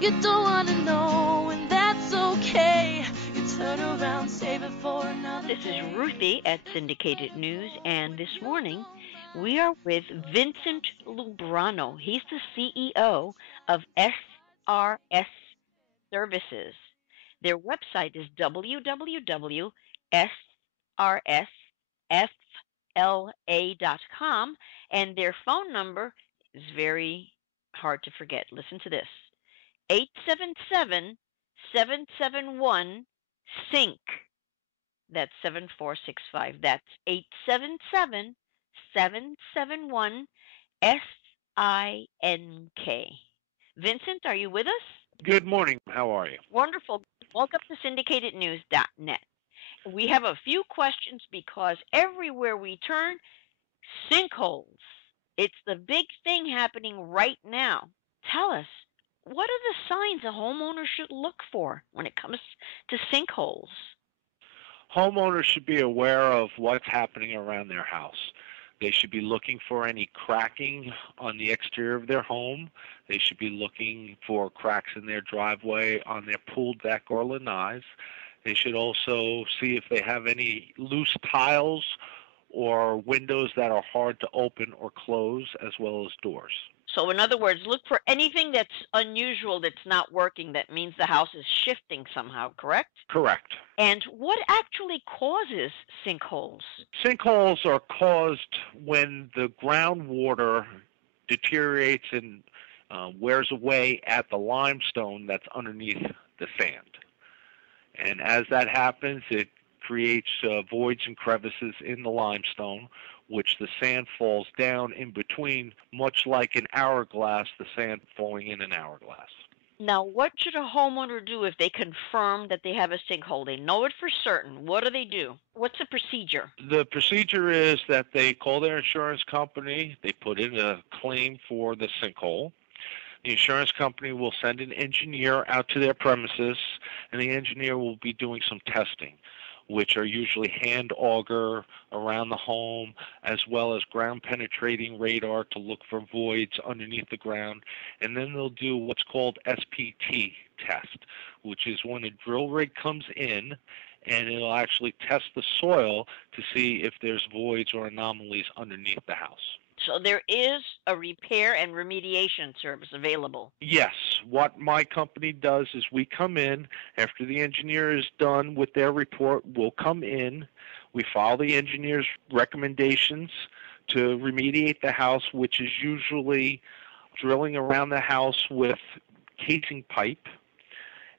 You don't want to know, and that's okay. You turn around, save it for another This is day. Ruthie at Syndicated News, and this morning we are with Vincent Lubrano. He's the CEO of SRS Services. Their website is www.srsfla.com, and their phone number is very hard to forget. Listen to this: 877-771-SYNC. That's 7465. That's 877-771-SINK. Vincent, are you with us? Good morning. How are you? Wonderful. Welcome to syndicatednews.net. We have a few questions because everywhere we turn, sinkholes. It's the big thing happening right now. Tell us, what are the signs a homeowner should look for when it comes to sinkholes? Homeowners should be aware of what's happening around their house. They should be looking for any cracking on the exterior of their home. They should be looking for cracks in their driveway, on their pool deck or lanais. They should also see if they have any loose tiles or windows that are hard to open or close, as well as doors. So, in other words, look for anything that's unusual that's not working. That means the house is shifting somehow, correct? Correct. And what actually causes sinkholes? Sinkholes are caused when the groundwater deteriorates and wears away at the limestone that's underneath the sand. And as that happens, it creates voids and crevices in the limestone, which the sand falls down in between, much like an hourglass, the sand falling in an hourglass. Now, what should a homeowner do if they confirm that they have a sinkhole? They know it for certain. What do they do? What's the procedure? The procedure is that they call their insurance company, they put in a claim for the sinkhole. The insurance company will send an engineer out to their premises, and the engineer will be doing some testing, which are usually hand auger around the home, as well as ground penetrating radar to look for voids underneath the ground. And then they'll do what's called SPT test, which is when a drill rig comes in and it'll actually test the soil to see if there's voids or anomalies underneath the house. So there is a repair and remediation service available. Yes. What my company does is we come in, after the engineer is done with their report, we'll come in, we follow the engineer's recommendations to remediate the house, which is usually drilling around the house with casing pipe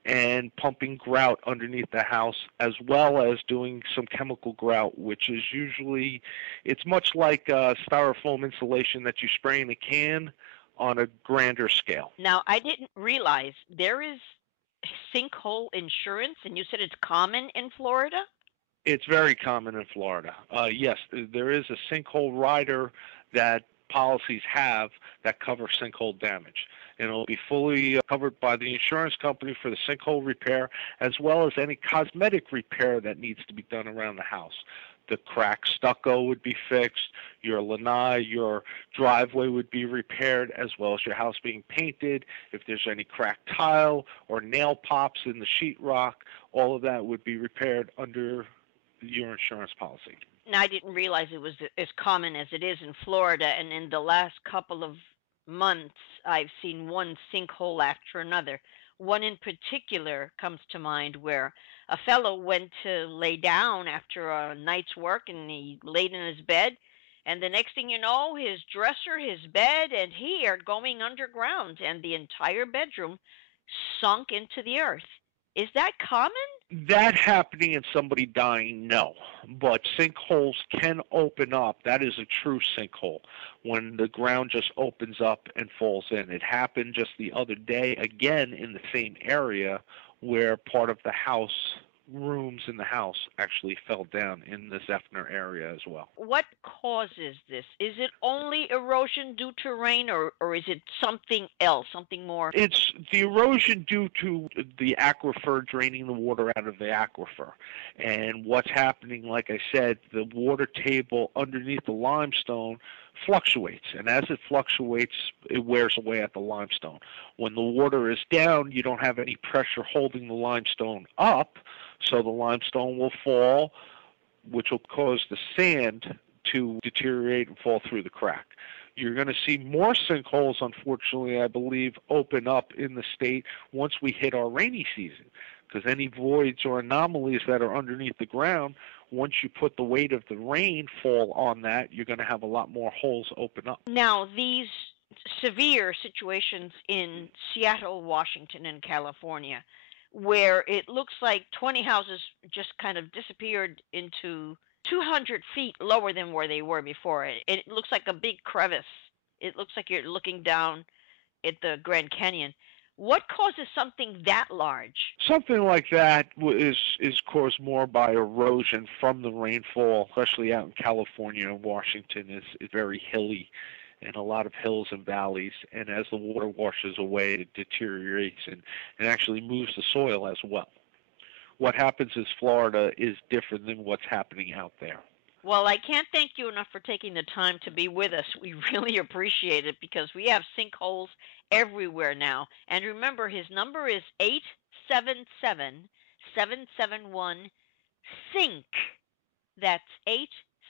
and pumping grout underneath the house, as well as doing some chemical grout, which is usually, it's much like styrofoam insulation that you spray in a can on a grander scale. Now, I didn't realize there is sinkhole insurance, and you said it's common in Florida? It's very common in Florida. Yes, there is a sinkhole rider that policies have that cover sinkhole damage. And it'll be fully covered by the insurance company for the sinkhole repair, as well as any cosmetic repair that needs to be done around the house. The cracked stucco would be fixed, your lanai, your driveway would be repaired, as well as your house being painted. If there's any cracked tile or nail pops in the sheetrock, all of that would be repaired under your insurance policy. Now, I didn't realize it was as common as it is in Florida, and in the last couple of months, I've seen one sinkhole after another. One in particular comes to mind where a fellow went to lay down after a night's work, and he laid in his bed, and the next thing you know, his dresser, his bed, and he are going underground, and the entire bedroom sunk into the earth. Is that common? That happening and somebody dying, no. But sinkholes can open up. That is a true sinkhole, when the ground just opens up and falls in. It happened just the other day, again in the same area, where part of the house, rooms in the house, actually fell down in the Zeffner area as well. What causes this? Is it only erosion due to rain, or is it something else, something more? It's the erosion due to the aquifer draining the water out of the aquifer. And what's happening, like I said, the water table underneath the limestone fluctuates, and as it fluctuates, it wears away at the limestone. When the water is down, you don't have any pressure holding the limestone up, so the limestone will fall, which will cause the sand to deteriorate and fall through the crack. You're going to see more sinkholes, unfortunately, I believe, open up in the state once we hit our rainy season, because any voids or anomalies that are underneath the ground, once you put the weight of the rainfall on that, you're going to have a lot more holes open up. Now, these severe situations in Seattle, Washington, and California, where it looks like 20 houses just kind of disappeared into 200 feet lower than where they were before. It looks like a big crevice. It looks like you're looking down at the Grand Canyon. What causes something that large? Something like that is caused more by erosion from the rainfall, especially out in California and Washington. Is very hilly, and a lot of hills and valleys. And as the water washes away, it deteriorates and actually moves the soil as well. What happens in Florida is different than what's happening out there. Well, I can't thank you enough for taking the time to be with us. We really appreciate it because we have sinkholes everywhere now. And remember, his number is 877-771-SINK. That's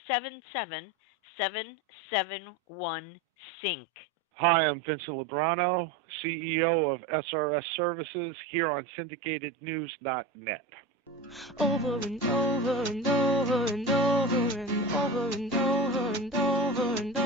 877-771-SINK. Hi, I'm Vincent Lubrano, CEO of SRS Services here on syndicatednews.net. Over and over and over and over and over and over and over and over.